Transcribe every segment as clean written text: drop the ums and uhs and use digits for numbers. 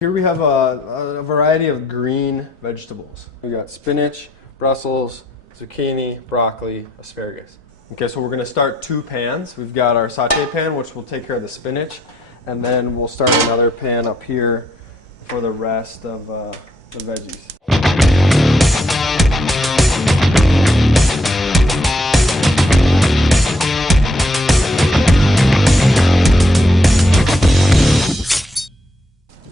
Here we have a variety of green vegetables. We got spinach, Brussels, zucchini, broccoli, asparagus. Okay, so we're going to start 2 pans. We've got our saute pan, which will take care of the spinach, and then we'll start another pan up here for the rest of the veggies.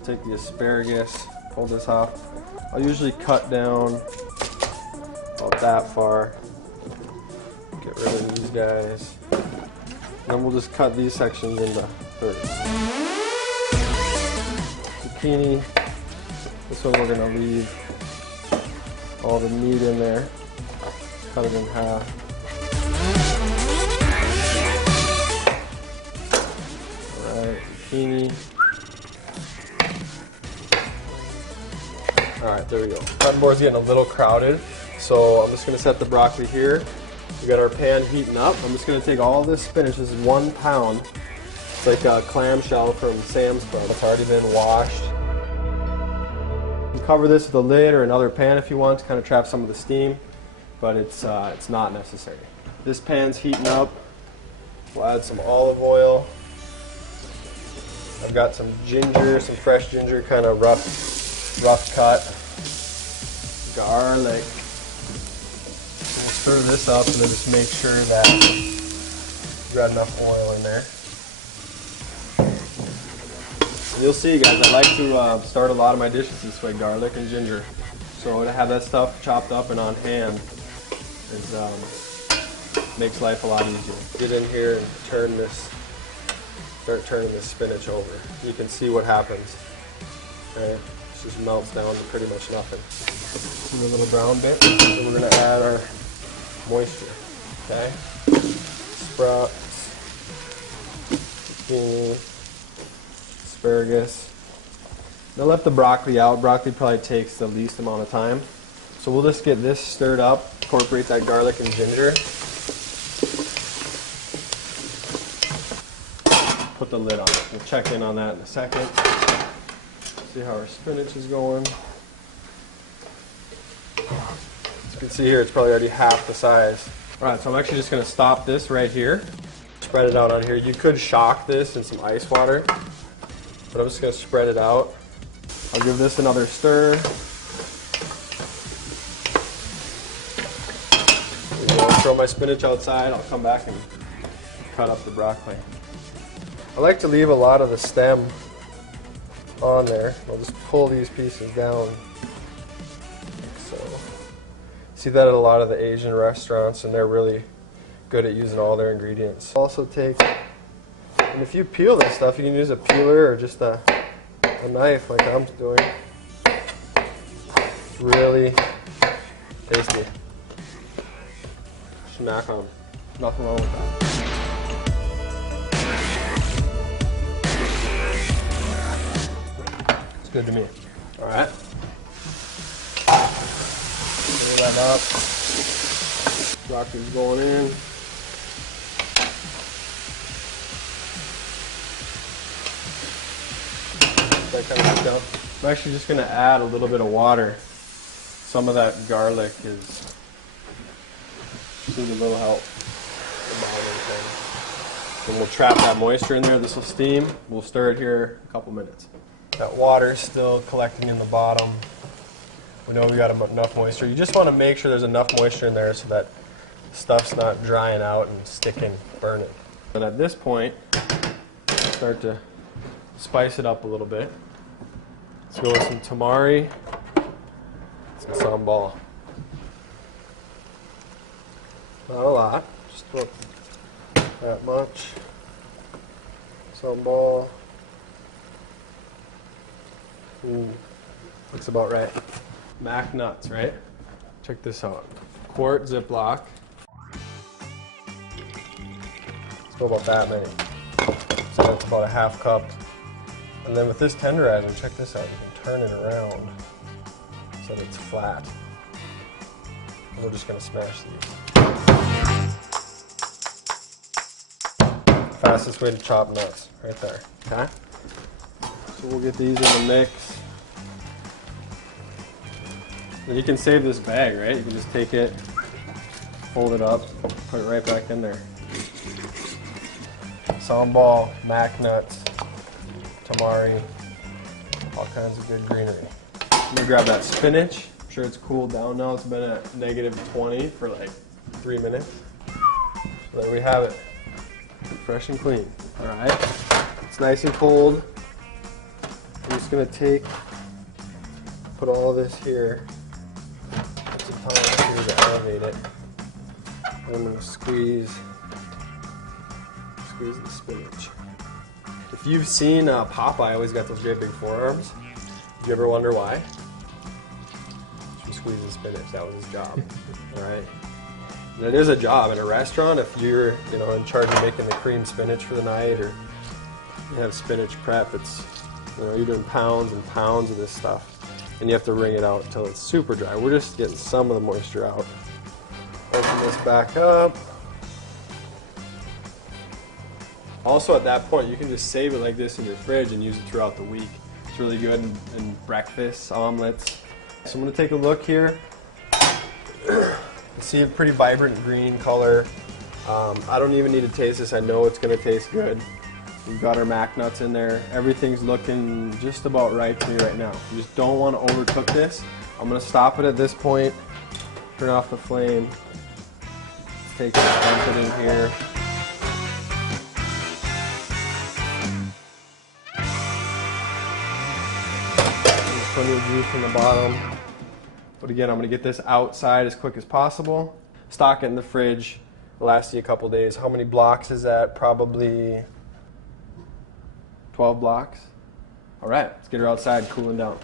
Take the asparagus, pull this off. I'll usually cut down about that far. Get rid of these guys. And then we'll just cut these sections into thirds. Zucchini. This one we're going to leave all the meat in there. Cut it in half. Alright, zucchini. Alright, there we go. Cutting board's getting a little crowded, so I'm just going to set the broccoli here. We got our pan heating up. I'm just going to take all this spinach. This is 1 pound. It's like a clamshell from Sam's Club. It's already been washed. You can cover this with a lid or another pan if you want to kind of trap some of the steam, but it's not necessary. This pan's heating up. We'll add some olive oil. I've got some ginger, some fresh ginger, kind of rough cut. Garlic. We'll stir this up and then just make sure that you've got enough oil in there. And you'll see, guys, I like to start a lot of my dishes this way, garlic and ginger. So to have that stuff chopped up and on hand makes life a lot easier. Get in here and start turning this spinach over. You can see what happens. Right? It just melts down to pretty much nothing. See the little brown bit? And we're going to add our moisture. Okay? Sprouts, zucchini, asparagus. Now let the broccoli out. Broccoli probably takes the least amount of time. So we'll just get this stirred up, incorporate that garlic and ginger. Put the lid on it. We'll check in on that in a second. See how our spinach is going. As you can see here, it's probably already half the size. Alright, so I'm actually just going to stop this right here. Spread it out on here. You could shock this in some ice water, but I'm just going to spread it out. I'll give this another stir. I'll throw my spinach outside. I'll come back and cut up the broccoli. I like to leave a lot of the stem on there. I'll just pull these pieces down. So, see that at a lot of the Asian restaurants, and they're really good at using all their ingredients. Also take, and if you peel this stuff, you can use a peeler or just a knife like I'm doing. It's really tasty. Snack on. Nothing wrong with that. Good to me. All right. Stir that up. Broccoli's going in. That kind of down. I'm actually just going to add a little bit of water. Some of that garlic is need a little help. And we'll trap that moisture in there. This will steam. We'll stir it here a couple minutes. That water is still collecting in the bottom. We know we got enough moisture. You just want to make sure there's enough moisture in there so that stuff's not drying out and sticking, burning. But at this point, start to spice it up a little bit. Let's go with some tamari, some sambal. Not a lot, just about that much. Sambal. Ooh, looks about right. Mac nuts, right? Check this out. Quart Ziploc. Let's go about that many. So that's about a half cup. And then with this tenderizer, check this out. You can turn it around so that it's flat. And we're just going to smash these. Fastest way to chop nuts, right there. Okay? So So we'll get these in the mix. And you can save this bag, right? You can just take it, fold it up, put it right back in there. Sambal, mac nuts, tamari, all kinds of good greenery. I'm gonna grab that spinach. I'm sure it's cooled down now. It's been at -20 for like 3 minutes. So there we have it. Fresh and clean. All right. It's nice and cold. I'm just gonna put all this here. Put some time here to elevate it. And I'm gonna squeeze the spinach. If you've seen Popeye, always got those great big forearms. Do you ever wonder why? He squeezes spinach. That was his job. All right. And it is a job in a restaurant. If you're, in charge of making the cream spinach for the night, or you have spinach prep, it's, you're doing pounds and pounds of this stuff, and you have to wring it out until it's super dry. We're just getting some of the moisture out. Open this back up. Also, at that point, you can just save it like this in your fridge and use it throughout the week. It's really good in breakfast, omelets. So I'm going to take a look here. You see a pretty vibrant green color. I don't even need to taste this. I know it's going to taste good. We've got our mac nuts in there. Everything's looking just about right to me right now. You just don't want to overcook this. I'm going to stop it at this point. Turn off the flame. Take it, dump it in here. Plenty of juice from the bottom. But again, I'm going to get this outside as quick as possible. Stock it in the fridge. It'll last you a couple days. How many blocks is that? Probably 12 blocks. All right, let's get her outside cooling down.